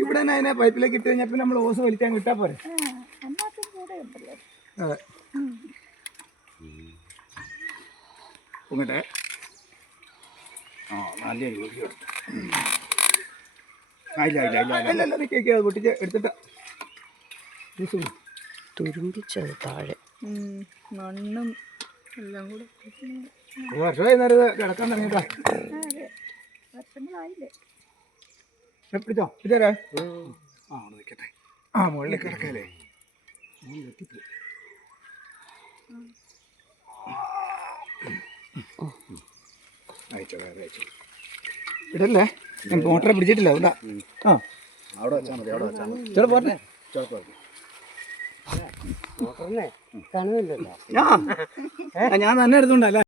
ഇവിടെ തന്നെ അതിനെ പൈപ്പിലേക്ക് ഇട്ട് കഴിഞ്ഞാൽ പിന്നെ നമ്മൾ ഓസ് വലിക്കാൻ കിട്ടാ പോരെ. അതെ ഇങ്ങോട്ടെ നല്ല പൊട്ടിച്ച് എടുത്തിട്ട് തുരുമ്പിച്ചത് താഴെ മണ്ണും എല്ലാം കൂടെ വർഷമായി നേരം കിടക്കാൻ തുടങ്ങിട്ടാ. പിടിച്ചോ പിടിച്ചേരാ. നിൽക്കട്ടെ. മുകളിൽ കിടക്കല്ലേ. ഇടല്ലേ, ഞാൻ മോട്ടറെ പിടിച്ചിട്ടില്ല അതുകൊണ്ടാ. അവിടെ വെച്ചാൽ മതി, അവിടെ വെച്ചാൽ മതി. ചേട്ടാ പോട്ടെ. ഞാൻ തന്നെ എടുത്തോണ്ടല്ലേ.